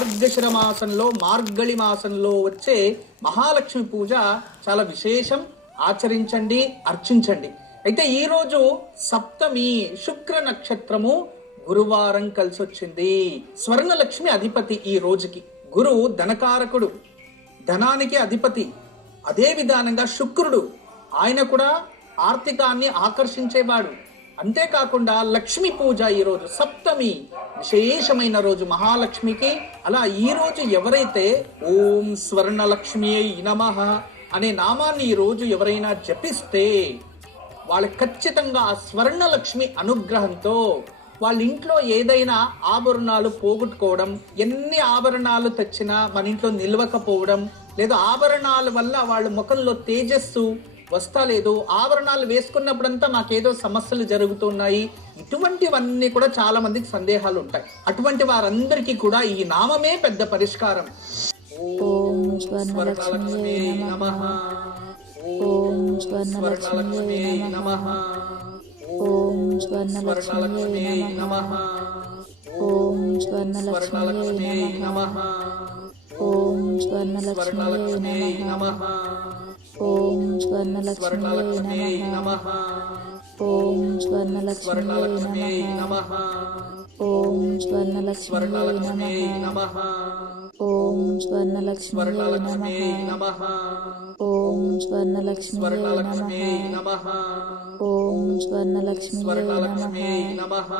మార్గశిర మాసంలో మార్గళి మాసంలో వచ్చే మహాలక్ష్మి పూజ చాలా విశేషం. ఆచరించండి, అర్చించండి. అయితే ఈ రోజు సప్తమి, శుక్ర నక్షత్రము, గురువారం కలిసి వచ్చింది. స్వర్ణలక్ష్మి అధిపతి ఈ రోజుకి. గురువు ధనకారకుడు, ధనానికి అధిపతి. అదే విధానంగా శుక్రుడు, ఆయన కూడా ఆర్థికాన్ని ఆకర్షించేవాడు. అంతేకాకుండా లక్ష్మి పూజ ఈ రోజు సప్తమి, విశేషమైన రోజు మహాలక్ష్మికి. అలా ఈ రోజు ఎవరైతే ఓం స్వర్ణలక్ష్మి నమః అనే నామాన్ని ఈ రోజు ఎవరైనా జపిస్తే వాళ్ళకి ఖచ్చితంగా ఆ స్వర్ణలక్ష్మి అనుగ్రహంతో వాళ్ళ ఇంట్లో ఏదైనా ఆభరణాలు పోగొట్టుకోవడం, ఎన్ని ఆభరణాలు తెచ్చినా మన ఇంట్లో నిలవకపోవడం, లేదా ఆభరణాల వల్ల వాళ్ళ ముఖంలో తేజస్సు వస్తలేదు, ఆభరణాలు వేసుకున్నప్పుడంతా మాకేదో సమస్యలు జరుగుతున్నాయి, ఇటువంటివన్నీ కూడా చాలా మందికి సందేహాలు ఉంటాయి. అటువంటి వారందరికీ కూడా ఈ నామమే పెద్ద పరిష్కారం. ఓం స్వర్ణలక్ష్మీ నమః. ఓం స్వర్ణలక్ష్మీ నమః. ఓం స్వర్ణలక్ష్మీ నమః. ఓం స్వర్ణలక్ష్మీ నమః. ఓం స్వర్ణలక్ష్మీ నమః. ఓం స్వర్ణలక్ష్మీ నమః. ఓం స్వర్ణలక్ష్మీ నమః. ఓం స్వర్ణలక్ష్మీ నమః. ఓం స్వర్ణలక్ష్మీ నమః. ఓం స్వర్ణలక్ష్మీ నమః. ఓం స్వర్ణలక్ష్మీ నమః.